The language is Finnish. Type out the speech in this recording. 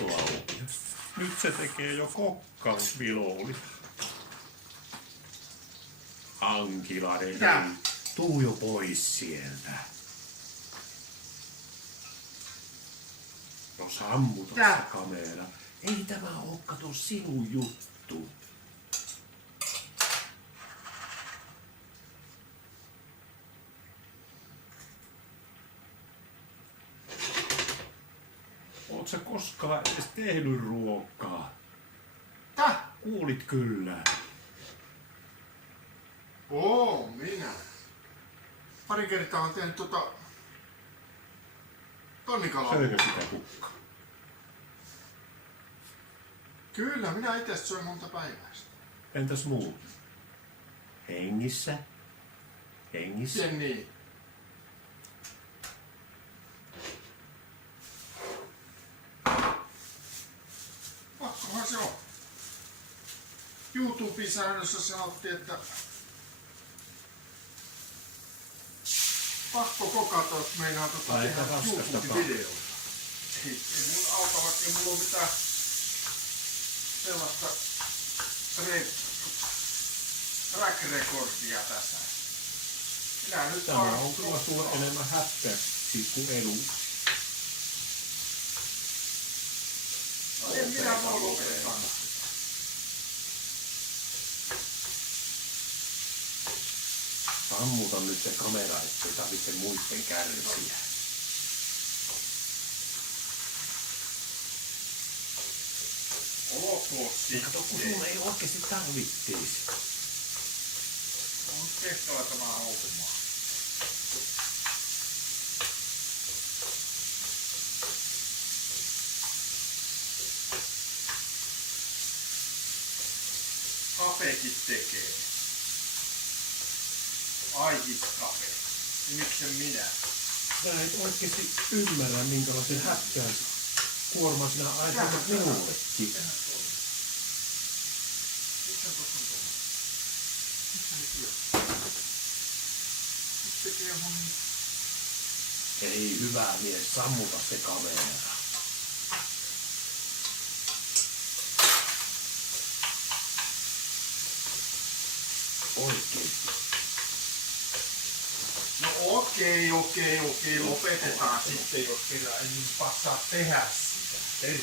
Klaudia. Nyt se tekee jo kokkausviloolia. Ankilainen, tuu jo pois sieltä. No sammuta se kamera. Ei tämä oo kato sinun juttu. Oot sä koskaan edes tehnyt ruokaa? Kuulit kyllä. Minä. Pari kertaa on tehnyt tonnikalaa. Söikö sitä kukkaa? Kyllä, minä itse söin monta päiväistä. Entäs muu? Hengissä? Hengissä? Sen niin. Pakkohan se on. YouTube-säännössä sanottiin, että pakko kokata, jos meinaa tehdä YouTube-videoita. Ei mun auta, vaikka ei mulla ole mitään sellaista track recordia tässä. Minä nyt Tämä on kyllä sulle enemmän häppäksi kuin edu. En minä voi lopettaa. Sammuta nyt se kamera, ettei tarvitse muiden kärsiä. Olkoon sitten. Kato, kun sulle ei oikeesti tarvittis. On tehtävä tämä homma. Kapekin tekee. Aihiskape. Miksen minä? Sä et oikeesti ymmärrä, minkälaisen häppään kuorman sinä ajatellut minullekin. Ei hyvä mies, sammuta se kamera. Oikein. No okei, lopetetaan sitten, jos kerran ei niin passaa tehdä sitä. Terve.